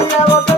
I love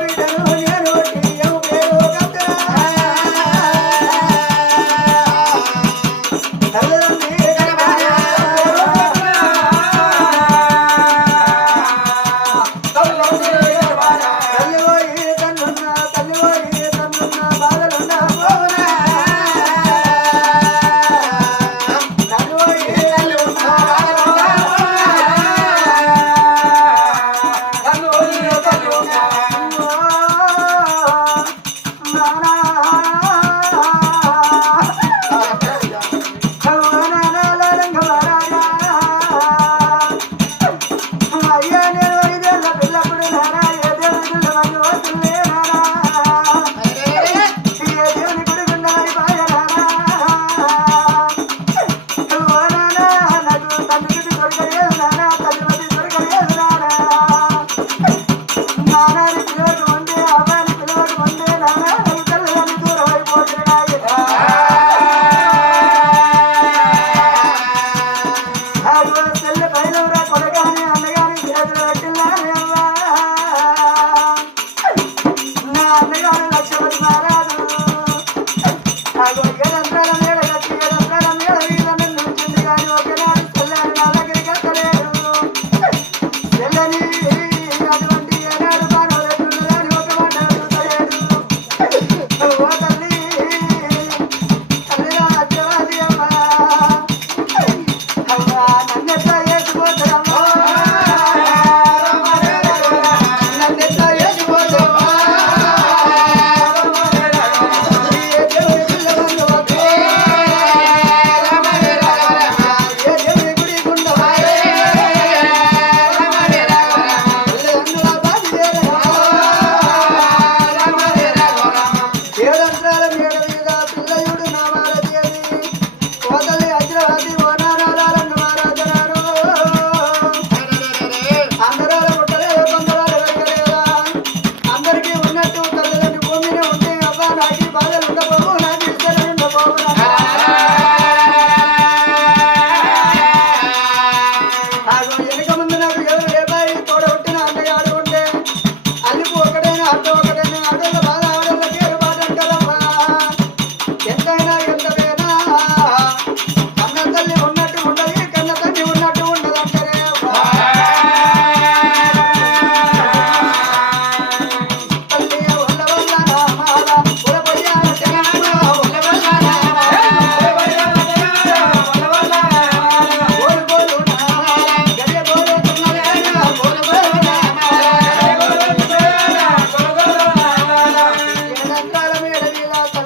ఎడంతల మేడ కట్టి ఎడంతల